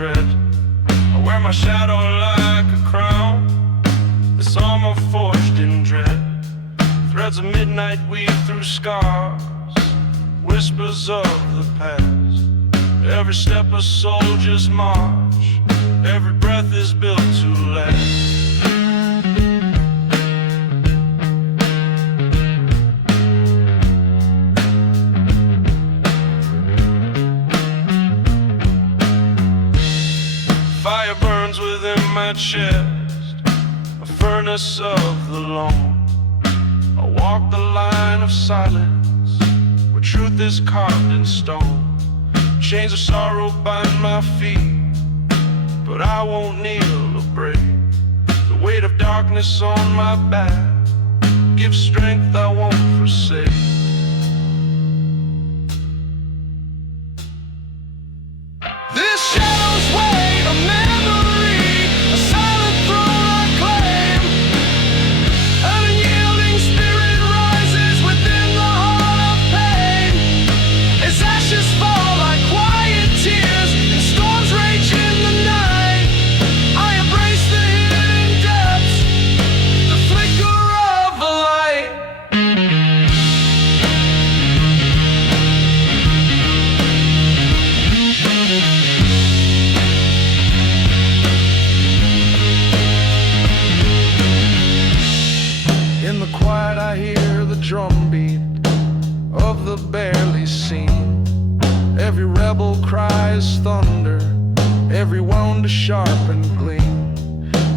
tread. I wear my shadow like a crown, this armor forged in dread. Threads of midnight weave through scars, whispers of the past. Every step a soldier's march, every breath is built to last. Fire burns within my chest, a furnace of the lone. I walk the line of silence, where truth is carved in stone. Chains of sorrow bind my feet, but I won't kneel or break. The weight of darkness on my back gives strength I won't forsake. This shadow's weight, a memory, a silent throne I claim. An unyielding spirit rises within the heart of pain. As ashes fall like quiet tears, and storms rage in the night, I embrace the hidden depths, the flicker of a light. In the quiet I hear the drumbeat of the barely seen. Every rebel cry is thunder, every wound a sharpened gleam.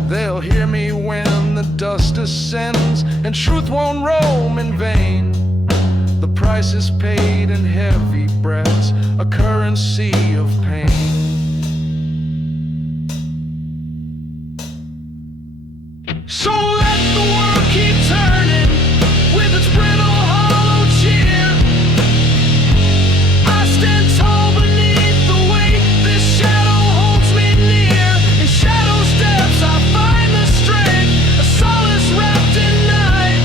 They'll hear me when the dust ascends, and truth won't roam in vain. The price is paid in heavy breaths, a currency of pain. So let the world keep turning with its brittle, hollow cheer. I stand tall beneath the weight this shadow holds me near. In shadow's depths I find the strength, a solace wrapped in night.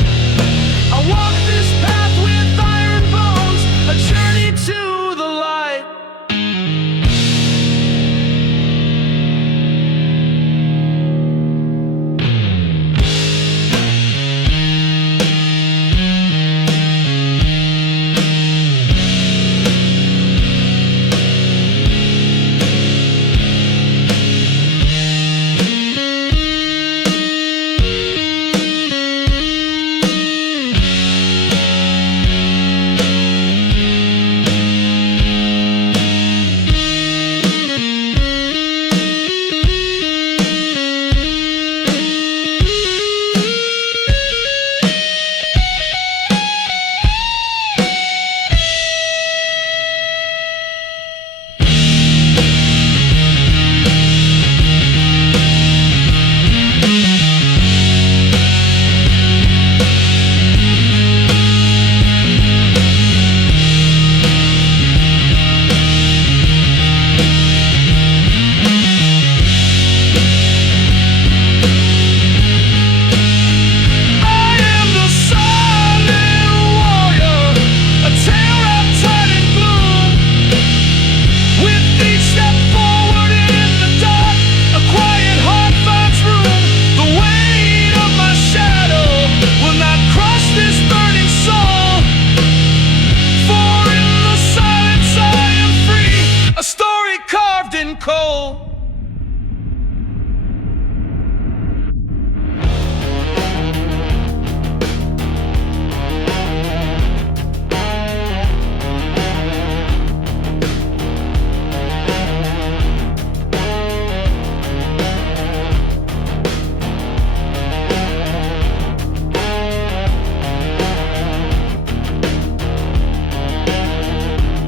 I walk this path with iron bones, a journey to the light.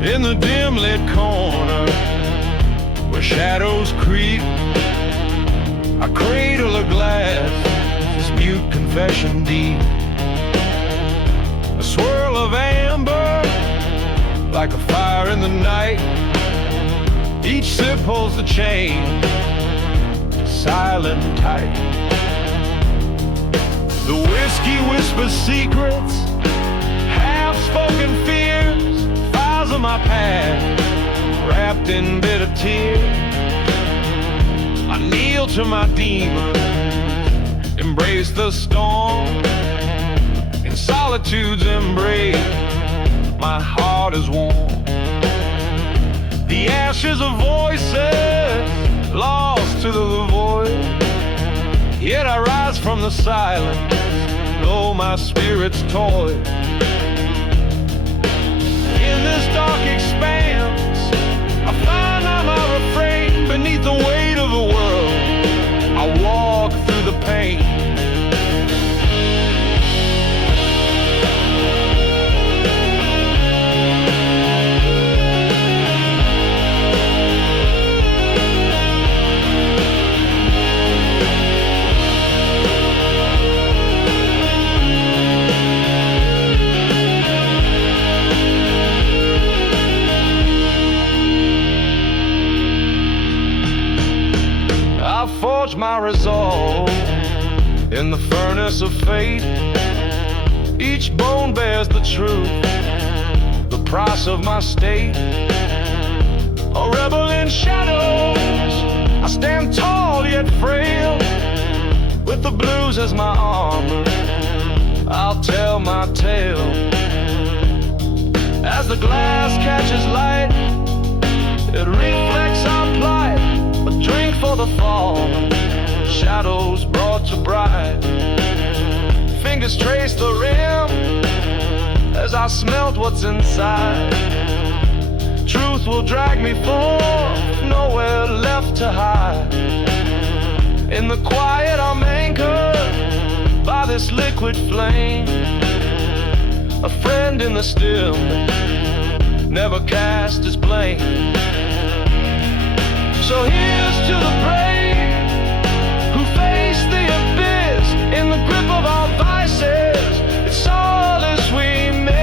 In the dim lit corner where shadows creep, I cradle a glass, this mute confession deep. A swirl of amber like a fire in the night. Each sip holds the chain, silent and tight. The whiskey whispers secrets, half-spoken fears, files of my past, wrapped in bitter tears. to my demons, embrace the storm. In solitude's embrace, my heart is warm. The ashes of voices lost to the void, yet I rise from the silence, though my spirit's toy. In this dark expanse, I find I'm my refrain. Beneath the weight of the world, I walk through the pain. Forge my resolve in the furnace of fate. Each bone bears the truth, the price of my state. A rebel in shadows, I stand tall yet frail. With the blues as my armor, I'll tell my tale. As the glass catches light, it reflects our plight. A drink for the fall, shadows brought to bright. Fingers trace the rim as I smelt what's inside. Truth will drag me forth, nowhere left to hide. In the quiet I'm anchored by this liquid flame. A friend in the stillness, never cast his blame. So here's to the brave who face the abyss. In the grip of our vices, it's solace we miss.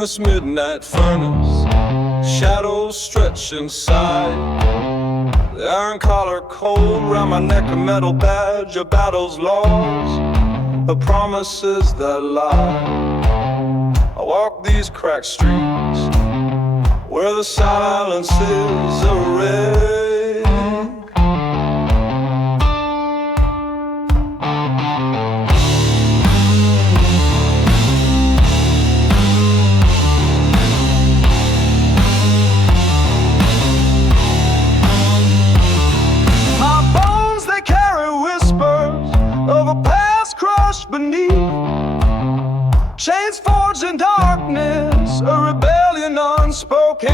This midnight furnace, shadows stretch inside. The iron collar cold round my neck, a metal badge, a battle's lost, the promises that lie. I walk these cracked streets where the silence is a red. Beneath chains forged in darkness, a rebellion unspoken,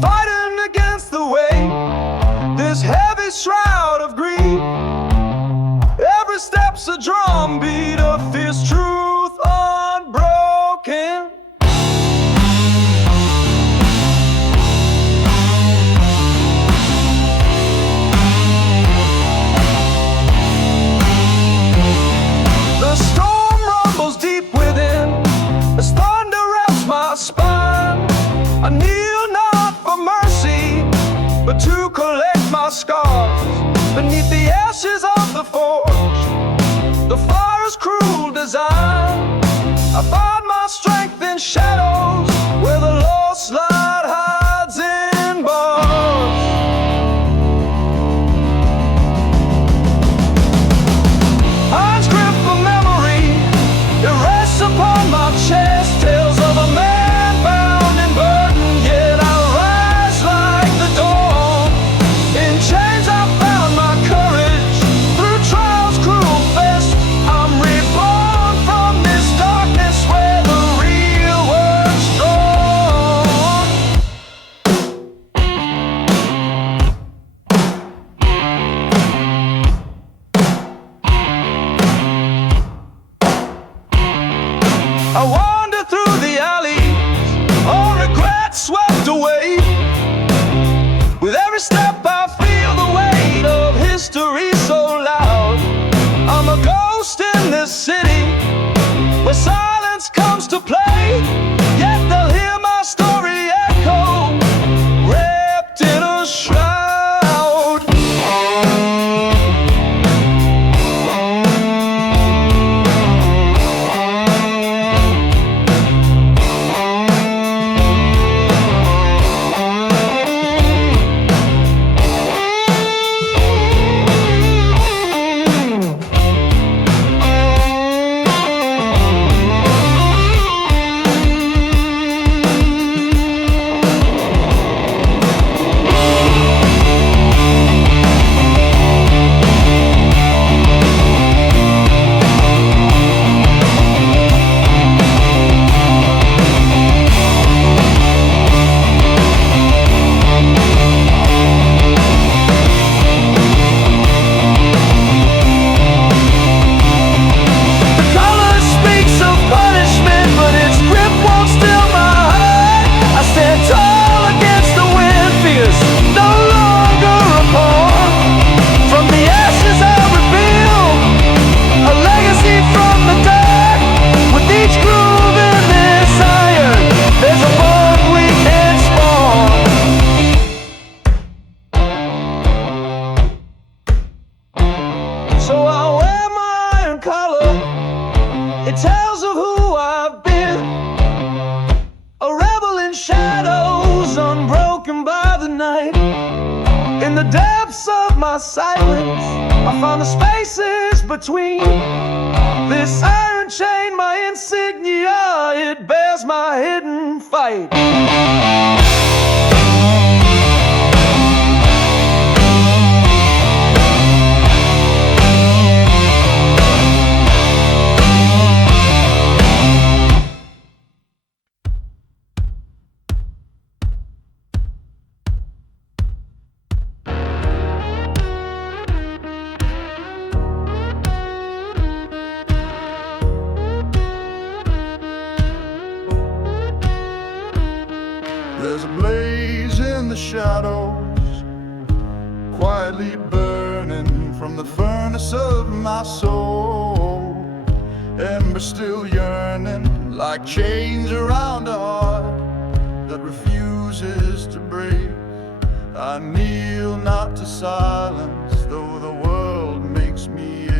fighting against the weight, this heavy shroud of grief. Every step's a drumbeat of fierce truth unbroken. scars beneath the ashes of the forge. The fire's cruel design. I find my strength in shadows where the lost light hides in bars. Hands grip a memory, erase upon my chest tales of a man bound in burden. Yet I rise like the dawn. In chains I found my courage through trials cruel fest. I'm reborn from this darkness where the real world's strong. I wander through the alleys, all regret swept away. With every step I feel the weight of history so loud. I'm a ghost in this city where silence comes to play. Yet they'll hear my story echo, wrapped in a shroud. So I wear my iron collar. It tells of who I've been. A rebel in shadows, unbroken by the night. In the depths of my silence, I find the spaces between. This iron chain, my insignia, it bears my hidden fight. There's a blaze in the shadows, quietly burning from the furnace of my soul. Ember still yearning, like chains around a heart that refuses to break. I kneel not to silence, though the world makes me ache.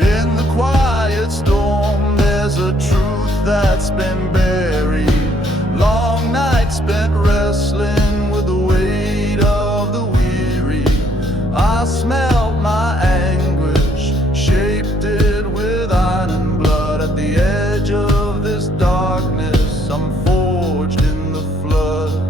In the quiet storm, there's a truth that's been buried. Long nights spent wrestling with the weight of the weary. I smelt my anguish, shaped it with iron and blood. At the edge of this darkness, I'm forged in the flood.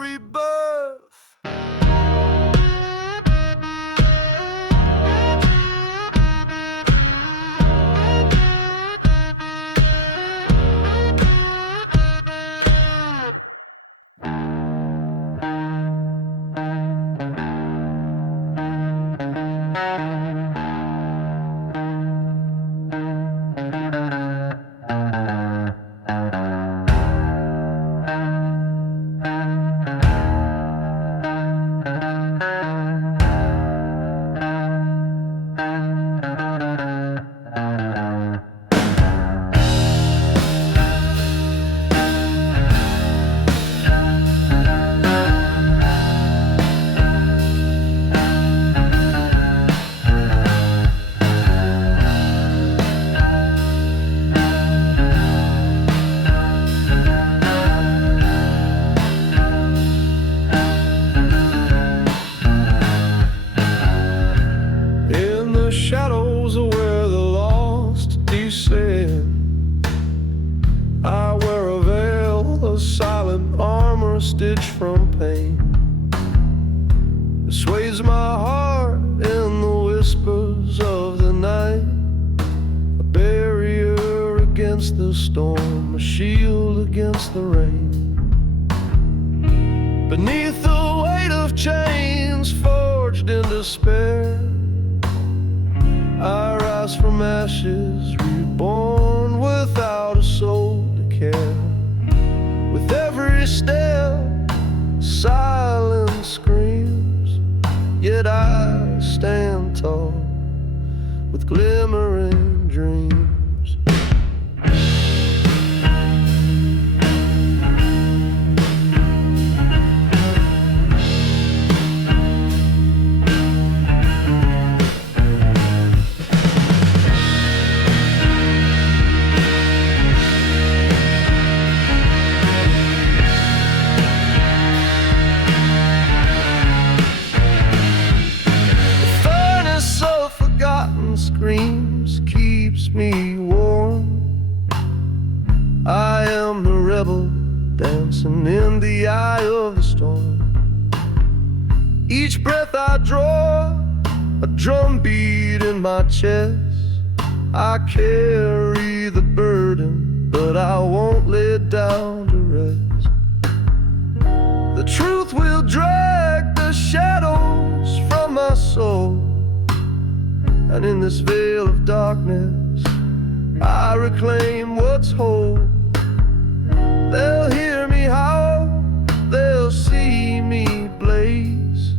rebirth. Shadows are where the lost descend. I wear a veil of silent armor stitched from pain. It sways my heart in the whispers of the night, a barrier against the storm, a shield against the rain. Beneath the weight of chains forged in despair, I rise from ashes, reborn without a soul to care. With every step, silence screams, yet I stand tall with glimmering dreams. Screams keeps me warm. I am the rebel dancing in the eye of the storm. Each breath I draw, a drumbeat in my chest. I carry the burden, but I won't lay down to rest. The truth will drag the shadows from my soul, and in this veil of darkness, I reclaim what's whole. They'll hear me howl, they'll see me blaze.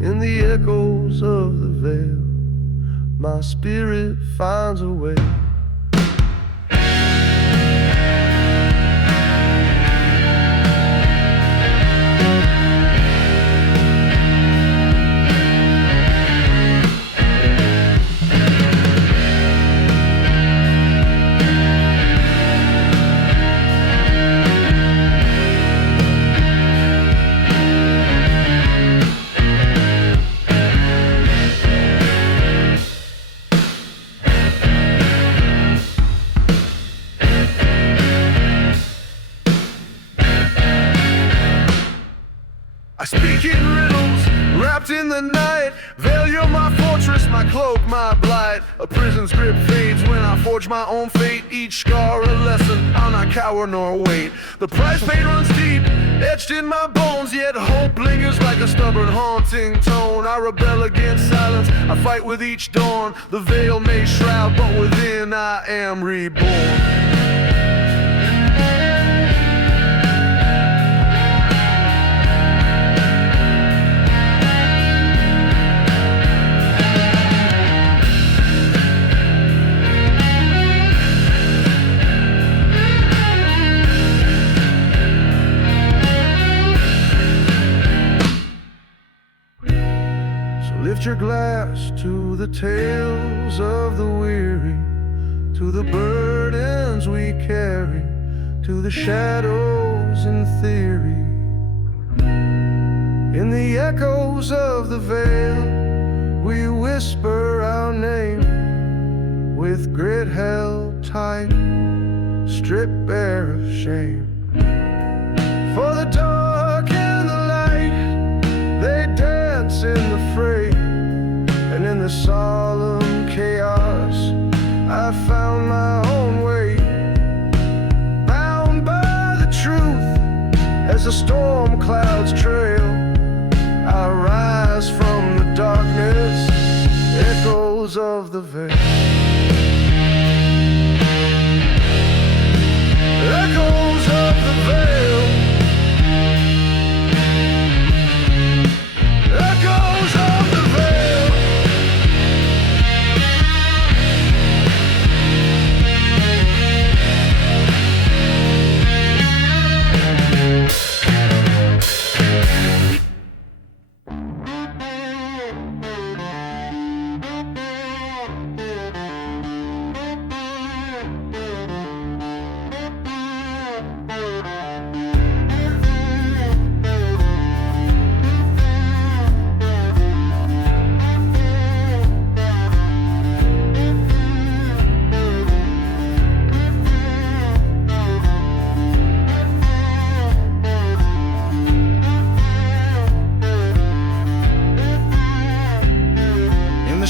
In the echoes of the veil, my spirit finds a way. I speak in riddles, wrapped in the night. Veil, you're my fortress, my cloak, my blight. A prison's grip fades when I forge my own fate. Each scar a lesson, I'll not cower nor wait. The price paid runs deep, etched in my bones, yet hope lingers like a stubborn haunting tone. I rebel against silence, I fight with each dawn. The veil may shroud, but within I am reborn. Lift your glass to the tales of the weary, to the burdens we carry, to the shadows in theory. In the echoes of the veil, we whisper our name, with grit held tight, stripped bare of shame. For the dark and the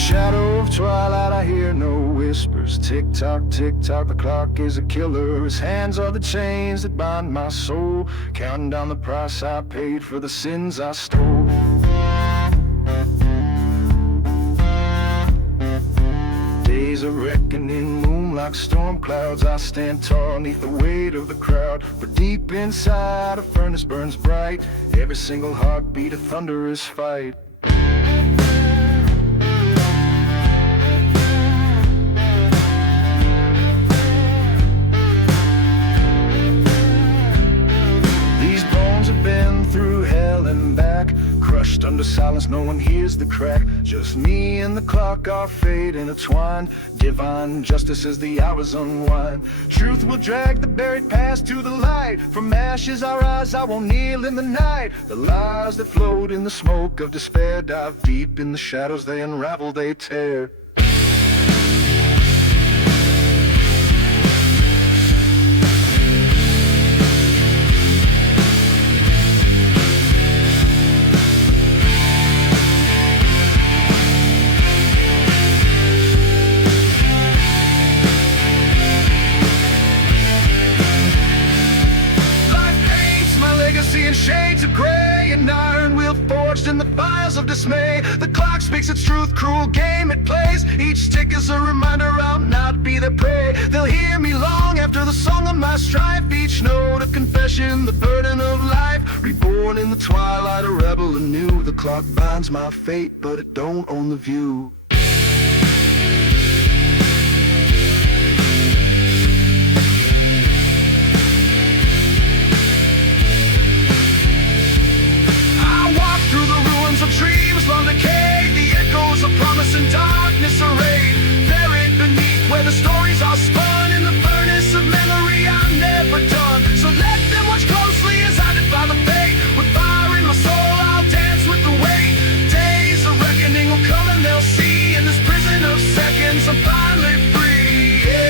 shadow of twilight I hear no whispers. Tick-tock, tick-tock, the clock is a killer. His hands are the chains that bind my soul, counting down the price I paid for the sins I stole. Days of reckoning, moon like storm clouds. I stand tall neath the weight of the crowd, but deep inside a furnace burns bright. Every single heartbeat a thunderous fight. Crushed under silence, no one hears the crack. Just me and the clock, our fate intertwined. Divine justice as the hours unwind. Truth will drag the buried past to the light. From ashes I rise, I won't kneel in the night. The lies that float in the smoke of despair dive deep in the shadows, they unravel, they tear. In shades of gray, an iron wheel forged in the fires of dismay. The clock speaks its truth, cruel game it plays. Each tick is a reminder I'll not be their prey. They'll hear me long after the song of my strife. Each note of confession, the burden of life. Reborn in the twilight, a rebel anew. The clock binds my fate, but it don't own the view. Of dreams long decayed, the echoes of promise and darkness arrayed, buried beneath where the stories are spun in the furnace of memory I'm never done. So let them watch closely as I defy the fate. With fire in my soul I'll dance with the weight. Days of reckoning will come and they'll see, in this prison of seconds I'm finally free. Yeah.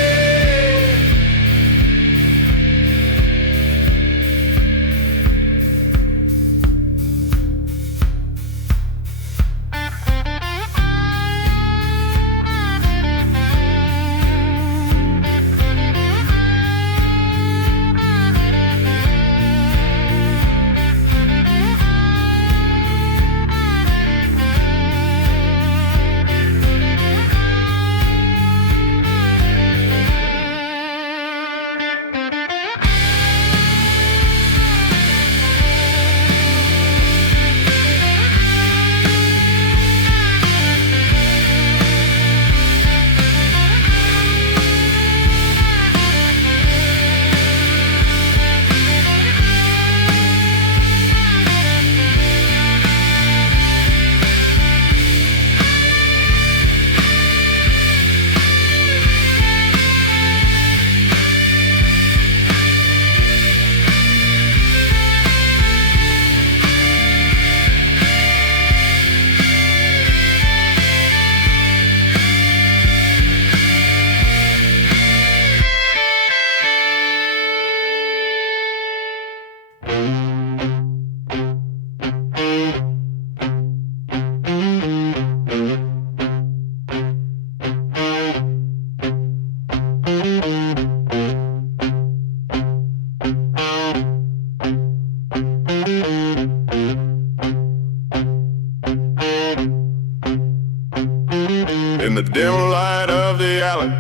In the dim light of the alley,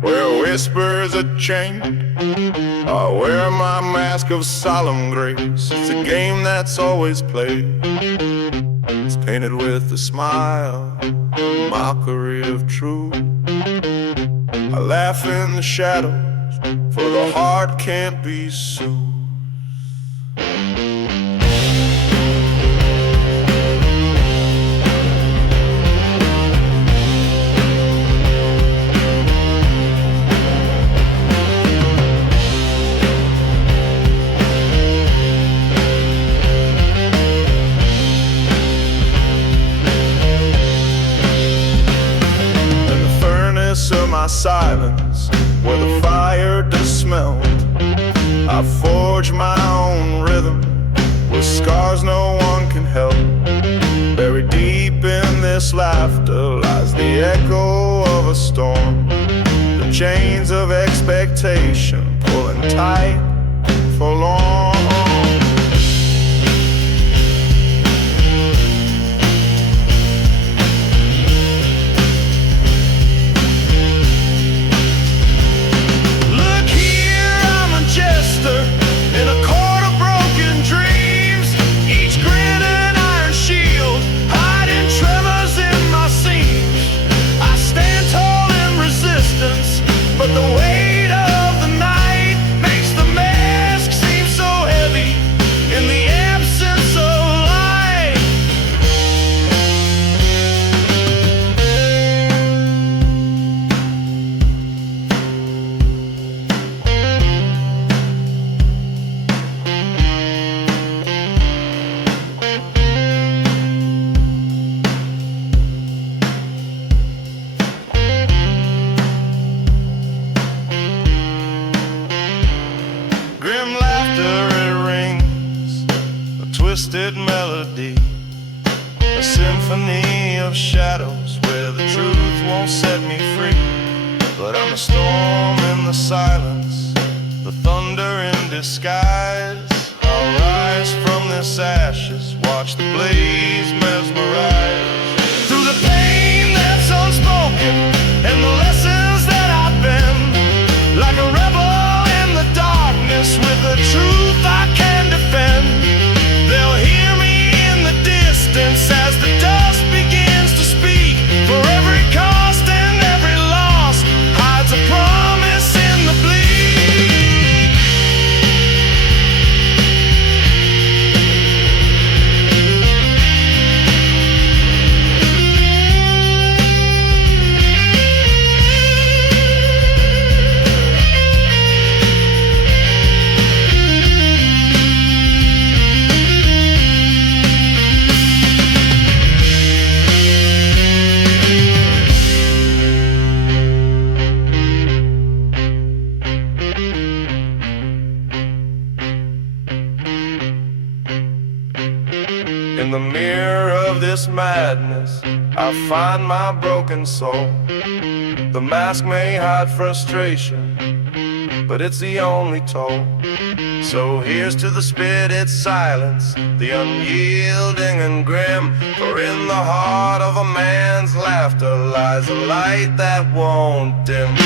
where whispers are chained, I wear my mask of solemn grace. It's a game that's always played. It's painted with a smile, a mockery of truth. I laugh in the shadows, for the heart can't be soothed. My silence, where the fire does smelt, I forge my own rhythm, with scars no one can help. Buried deep in this laughter lies the echo of a storm, the chains of expectation pulling tight for long. Look here, I'm a jester in a court of broken dreams. Each grin an iron shield, hiding tremors in my seams. I stand tall in resistance, but the weight of the night makes the mask seem so heavy in the absence of light. Grim laughter, it rings, a twisted melody, a symphony of shadows where the truth won't set me free. But I'm a storm in the silence, the thunder in disguise. I'll rise from this ashes, watch the blaze mesmerize. Through the pain that's unspoken and the lessons that I've been, like a rebel in the darkness with a truth I can defend. They'll hear me in the distance as the dust begins to speak. For every cost and every loss hides a promise in the bleak. In the mirror of this madness, I find my broken soul. The mask may hide frustration, but it's the only toll. So here's to the spitted silence, the unyielding and grim. For in the heart of a man's laughter lies a light that won't dim.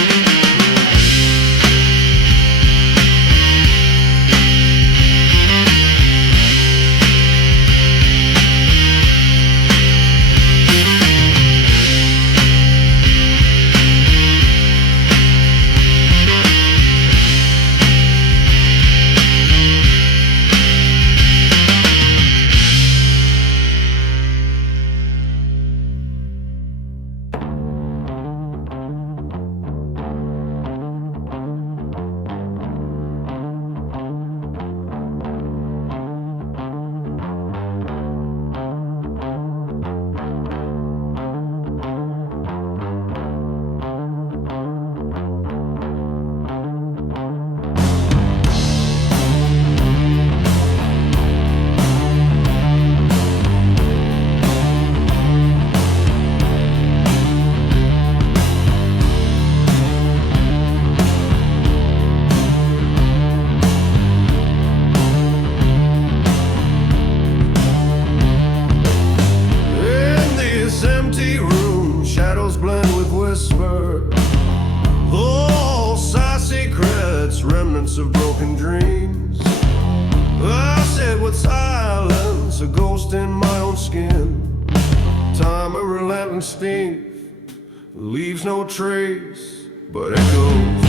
Remnants of broken dreams. I sit with silence, a ghost in my own skin. Time a relentless thief, leaves no trace but echoes.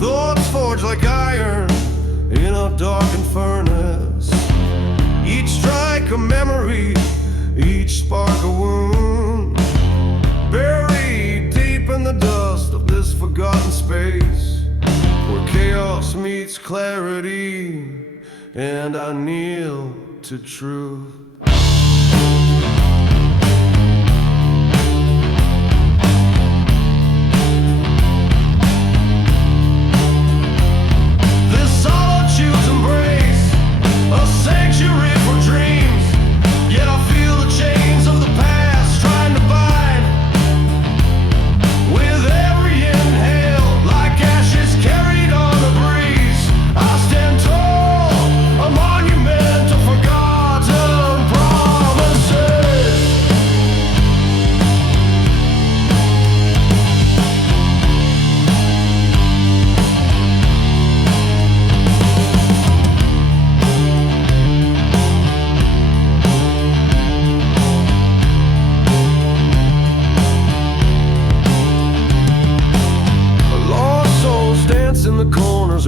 Thoughts forged like iron in a darkened furnace. Each strike a memory, each spark a wound. Buried deep in the dust of this forgotten space, where chaos meets clarity, and I kneel to truth.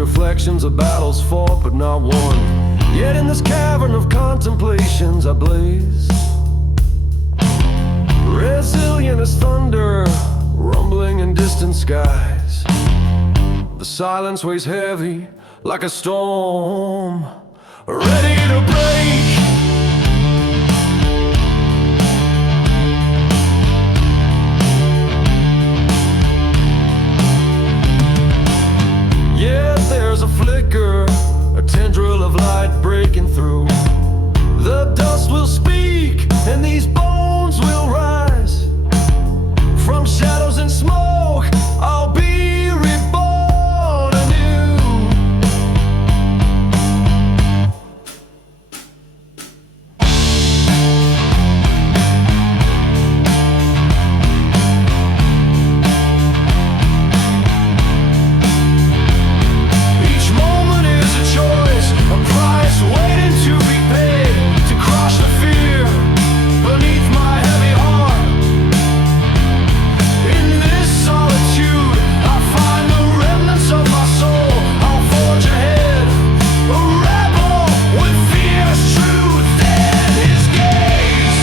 reflections of battles fought but not won. Yet in this cavern of contemplations I blaze, resilient as thunder, rumbling in distant skies. The silence weighs heavy like a storm, ready to break. Yet there's a flicker, a tendril of light breaking through. The dust will speak and these bones will rise. From shadows and smoke, I'll be reborn anew. Each moment is a choice, a price waiting to be paid, to crush the fear beneath my heavy heart. In this solitude, I find the remnants of my soul. I'll forge ahead, a rebel with fierce truth in his gaze.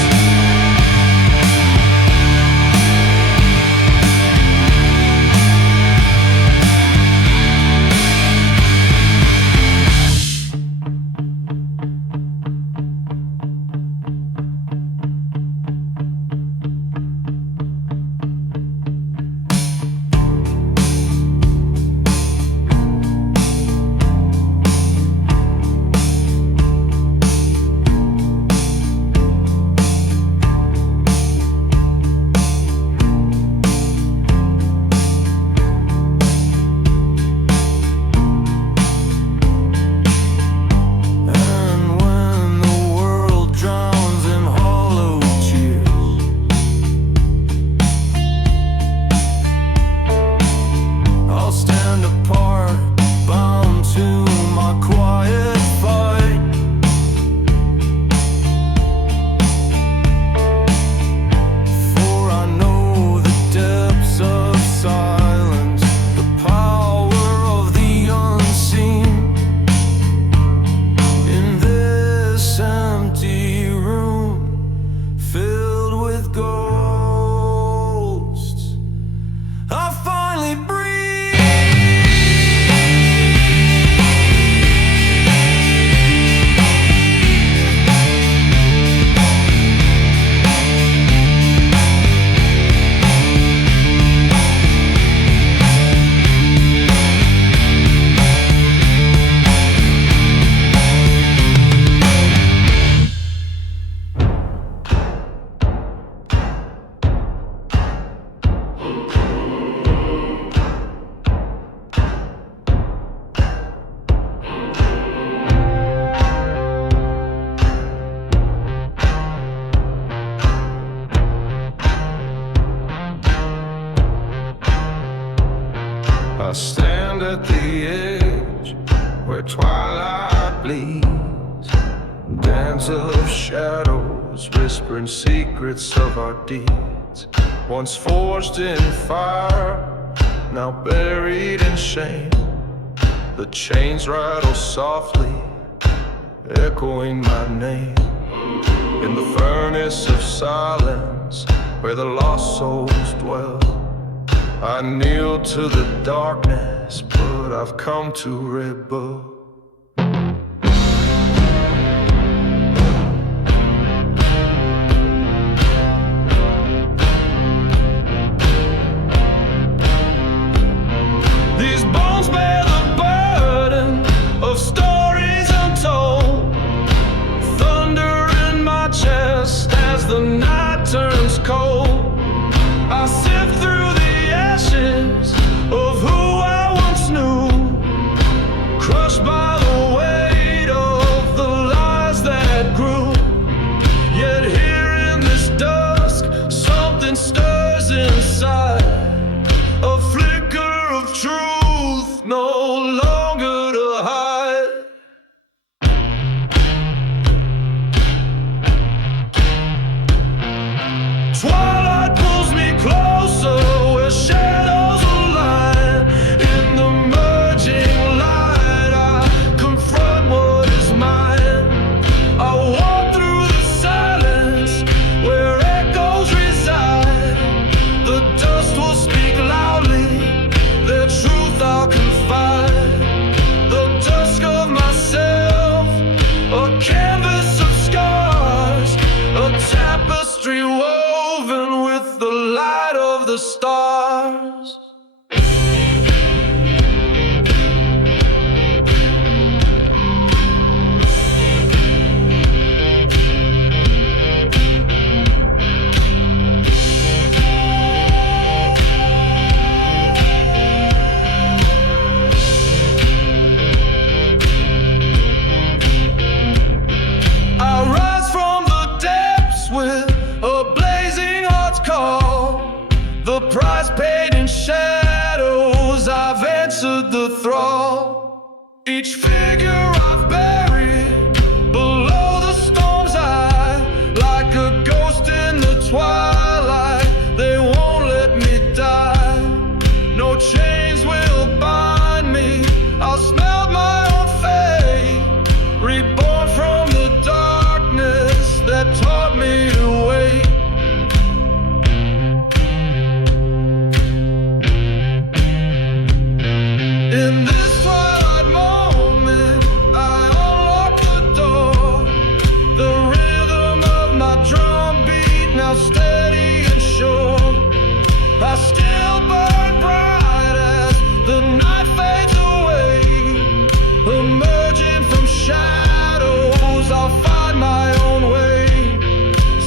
And when the world drowns in hollow cheers, I'll stand apart, bound to my quiet fight. For I know the depths of silence, the power of the unseen. In this empty room filled with ghosts, I finally breathe. I stand at the edge where twilight bleeds, dance of shadows whispering secrets of our deeds. Once forged in fire, now buried in shame. The chains rattle softly, echoing my name. In the furnace of silence where the lost souls dwell, I kneel to the darkness, but I've come to rebel. These bones bear the burden of stories untold. Thunder in my chest as the night turns cold. I sift through the ashes of who I once knew, crushed by stars. The price paid in shadows, I've answered the thrall. Each figure I've buried below the storm's eye, like a ghost in the twilight, they won't let me die. No chains will bind me, I'll smell my own fate, reborn from the darkness that taught me to wait. In this twilight moment, I unlock the door. The rhythm of my drum beat now steady and sure. I still burn bright as the night fades away. Emerging from shadows, I'll find my own way.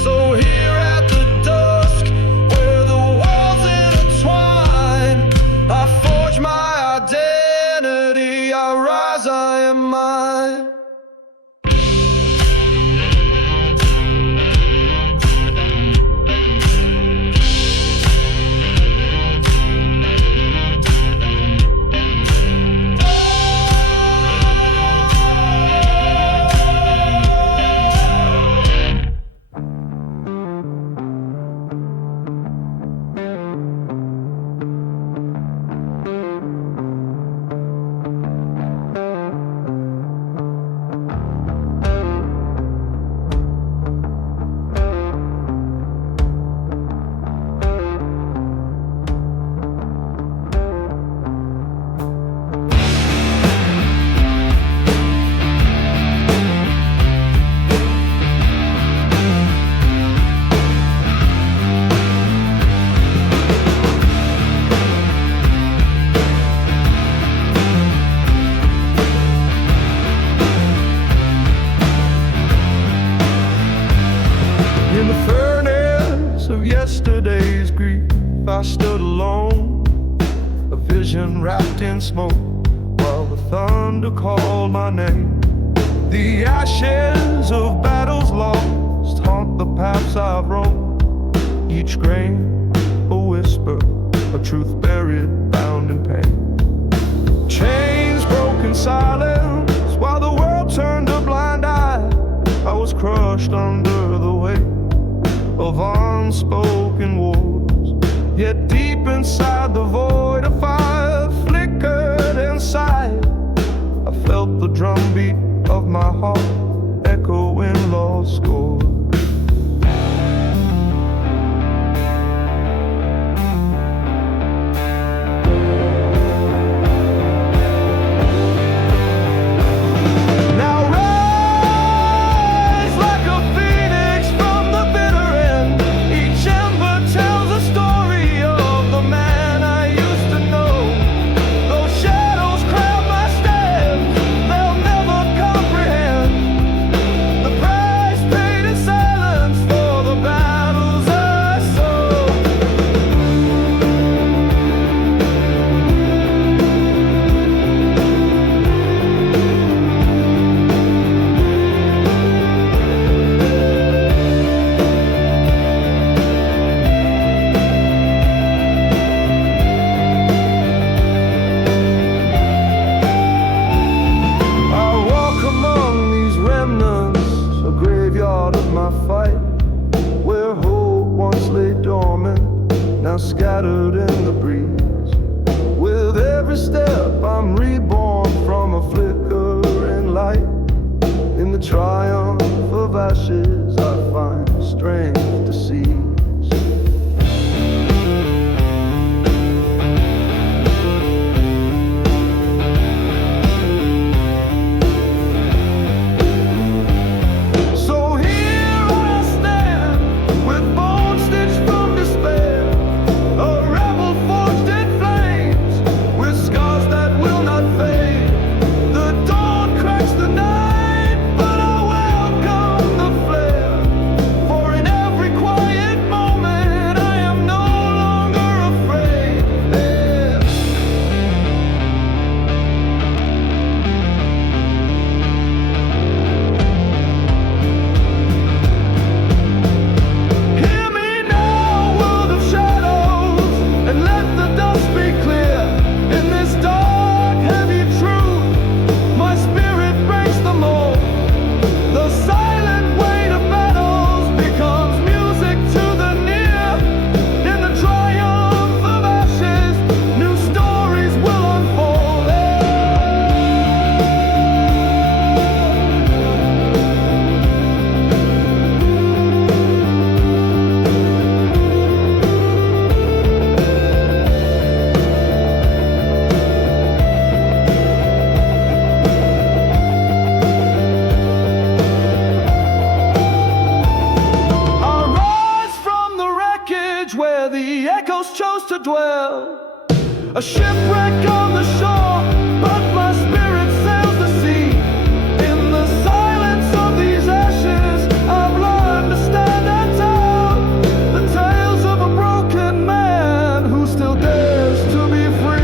So here at the dusk, where the worlds intertwine, I forge my identity, I rise, I am mine. In the furnace of yesterday's grief, I stood alone, a vision wrapped in smoke, while the thunder called my name. The ashes of battles lost haunt the paths I've roamed, each grain a whisper, a truth buried, bound in pain. Chains broken silence, while the world turned a blind eye, I was crushed under the weight of unspoken wars. Yet deep inside the void, a fire flickered inside. I felt the drumbeat of my heart echo in lost chords. a shipwreck on the shore, but my spirit sails the sea. In the silence of these ashes, I've learned to stand and tell the tales of a broken man who still dares to be free.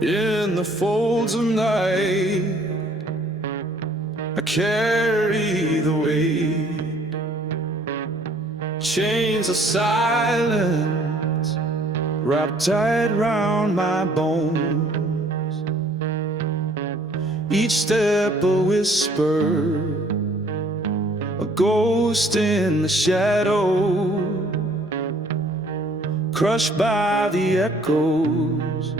In the folds of night, I carry the weight, chains of silence wrapped tight round my bones. Each step a whisper, a ghost in the shadow, crushed by the echoes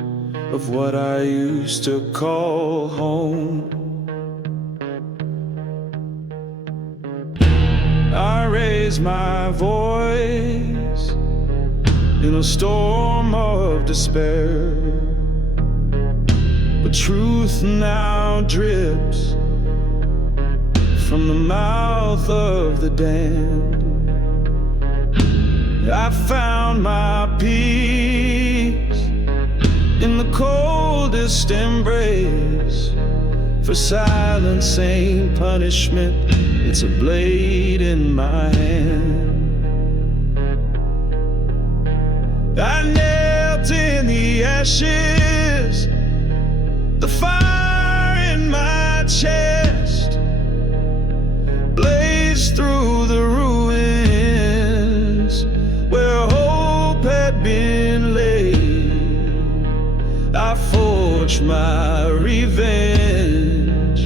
of what I used to call home. I raise my voice in a storm of despair, but truth now drips from the mouth of the damned. I found my peace in the coldest embrace, for silence ain't punishment, it's a blade in my hand. I knelt in the ashes, the fire in my chest blazed through the ruins where hope had been laid. I forged my revenge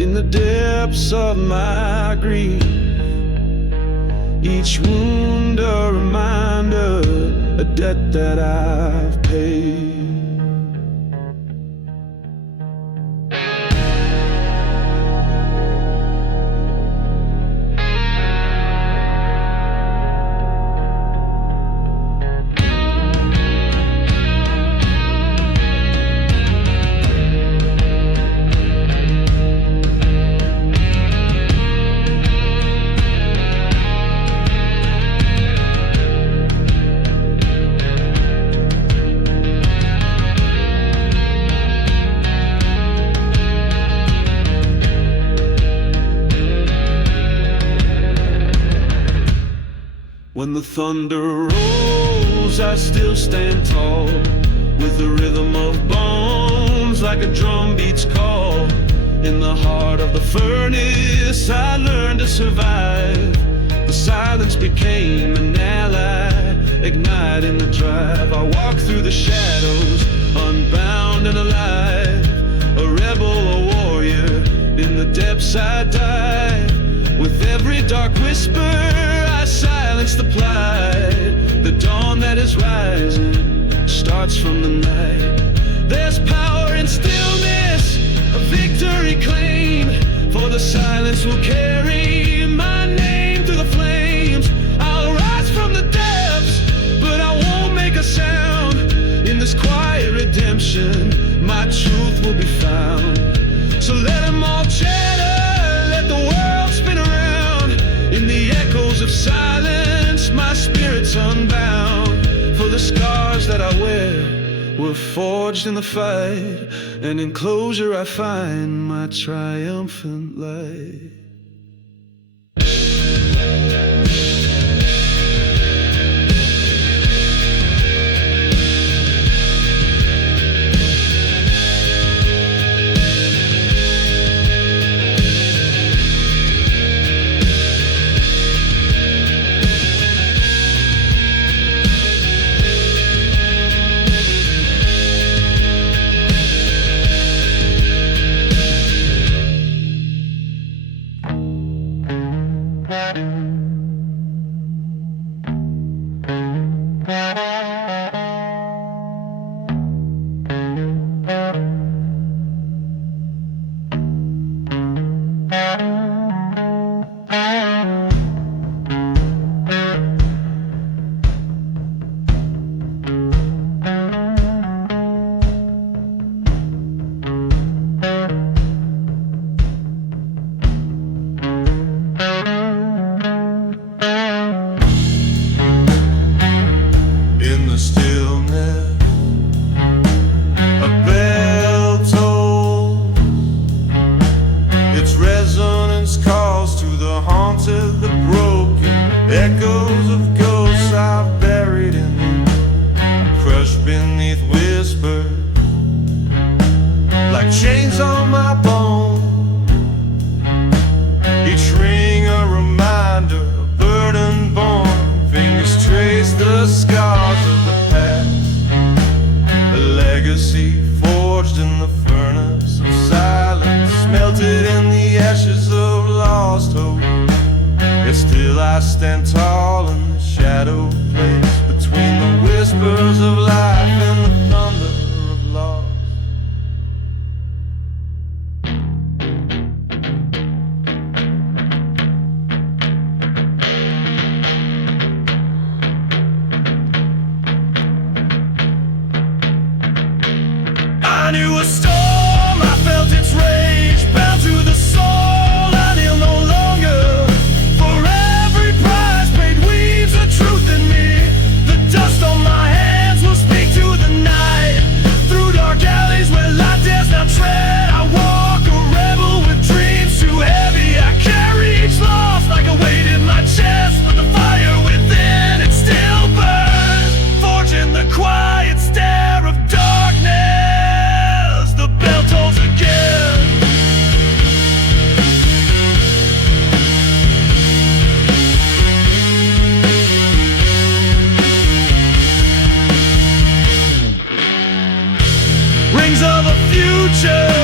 in the depths of my grief, each wound a reminder, a debt that I've paid. When the thunder rolls, I still stand tall, with the rhythm of bones like a drum beat's call. In the heart of the furnace, I learned to survive. The silence became an ally, igniting the drive. I walk through the shadows, unbound and alive, a rebel, a warrior. In the depths I dive, with every dark whisper I silence the plight. The dawn that is rising starts from the night. There's power in stillness, a victory claimed, for the silence will carry my name through the flames. I'll rise from the depths, but I won't make a sound. In this quiet redemption, my truth will be found. So let them all chatter, let the world spin around. In the echoes of silence, my spirit's unbound. For the scars that I wear were forged in the fight, and in closure I find my triumphant light. stillness. A bell tolls, its resonance calls to the haunted, the broken, echoes of ghosts I've buried in the crushed beneath whispers, like chains on my bones. Each ring a reminder, a burden born. Fingers trace the scars of the past, a legacy forged in the furnace of silence, melted in the ashes of lost hope. Yet still I stand tall in the shadow place, between the whispers of life and the thunder of loss. I knew a storm, I felt its rage, bound to the soul, I kneel no longer. For every price paid weaves a truth in me. The dust on my hands will speak to the night. Through dark alleys where light dares not tread, I walk a rebel with dreams too heavy. I carry each loss like a weight in my chest, but the fire within it still burns, forging the quiet stare of darkness. The bell tolls again. Rings of a future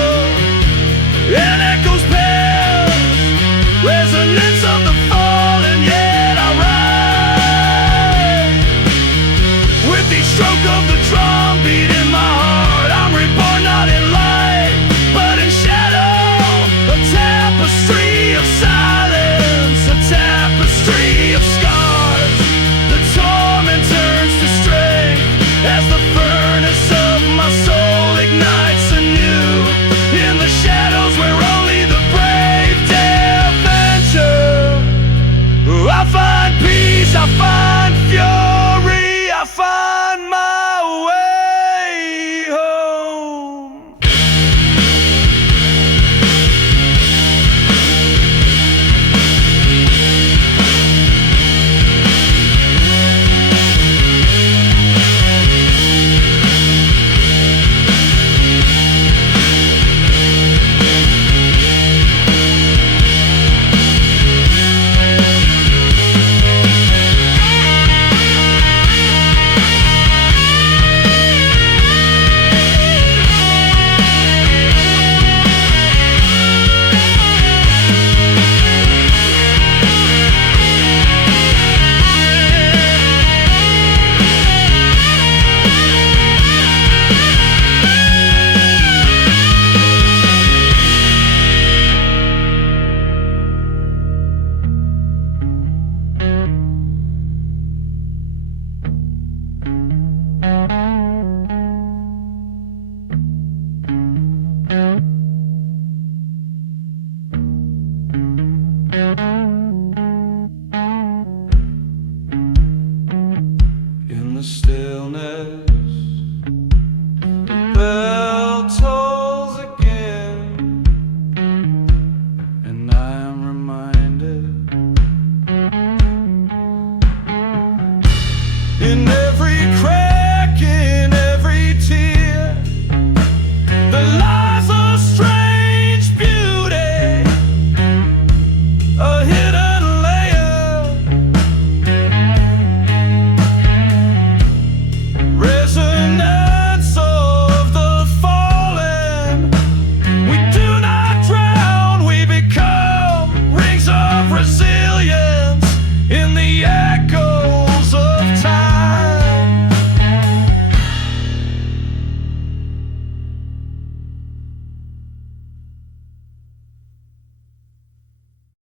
and echoes pale, resonance of the fallen, yet I ride. With each stroke of the drum beat in my heart, I'm reborn not in light, but in shadow. A tapestry of silence, a tapestry of scars. The torment turns to strength as the furnace of my soul ignites anew. In the shadows where only the brave dare venture, I find peace, I find fury, I find my way home. In the stillness, the